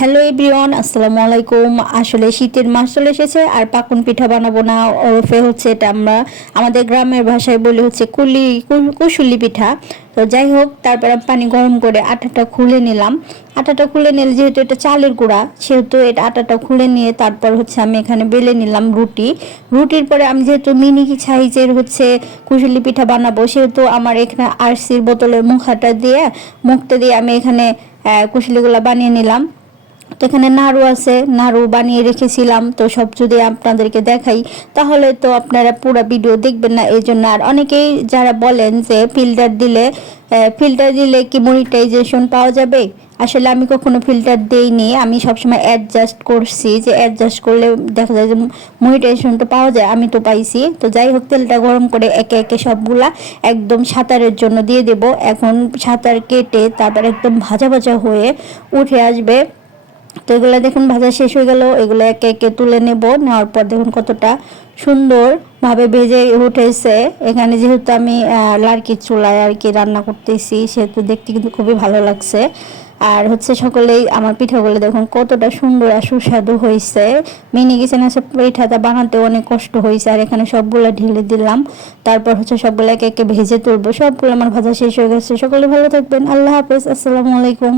Hello everyone, আসসালামু আলাইকুম। আসলে শীতের মাস চলে এসেছে আর পাকুন পিঠা বানাবো না, ওরফে হচ্ছে এটা আমরা আমাদের গ্রামের ভাষায় বলি হচ্ছে কুশুলি পিঠা। তো যাই হোক, তারপর আমি পানি গরম করে আটাটা খুলে নিলাম। আটাটা খুলে নিলে যেহেতু এটা চালের গুঁড়া, সেহেতু এটা আটাটা খুলে নিয়ে তারপর হচ্ছে আমি এখানে বেলে নিলাম রুটির পরে আমি যেহেতু মিনি সাইজের হচ্ছে কুশুলি পিঠা বানাবো, সেহেতু আমার এখানে আরসির বোতলের মুখটা দিয়ে আমি এখানে কুশুলিগুলো বানিয়ে নিলাম। তো এখানে নাড়ু আছে, নাড়ু বানিয়ে রেখেছিলাম। তো সব যদি আপনাদেরকে দেখাই তাহলে তো আপনারা পুরো ভিডিও দেখবেন না, এই জন্য। আর অনেকেই যারা বলেন যে ফিল্টার দিলে কি মনিটাইজেশন পাওয়া যাবে, আসলে আমি কখনো ফিল্টার দেইনি। আমি সবসময় অ্যাডজাস্ট করছি, যে অ্যাডজাস্ট করলে দেখা যায় যে মনিটাইজেশনটা পাওয়া যায়, আমি তো পাইছি। তো যাই হোক, তেলটা গরম করে একে একে সবগুলা একদম সাঁতারের জন্য দিয়ে দেব। এখন সাঁতার কেটে তারপর একদম ভাজা ভাজা হয়ে উঠে আসবে। তো এগুলো দেখুন ভাজা শেষ হয়ে গেল, এগুলো একে একে তুলে নেওয়ার পর দেখুন কতটা সুন্দরভাবে ভেজে উঠেছে। এখানে যেহেতু আমি লার্কির চুলায় আর কি রান্না করতেছি, সেহেতু দেখতে কিন্তু খুবই ভালো লাগছে। আর হচ্ছে সকলেই আমার পিঠাগুলো দেখুন কতটা সুন্দর আর সুস্বাদু হয়েছে। মিনি কিচেনে পিঠাটা বানাতে অনেক কষ্ট হয়েছে। আর এখানে সবগুলো ঢেলে দিলাম, তারপর হচ্ছে সবগুলো একে একে ভেজে তুলবো। সবগুলো আমার ভাজা শেষ হয়ে গেছে। সকলে ভালো থাকবেন, আল্লাহ হাফেজ, আসসালামু আলাইকুম।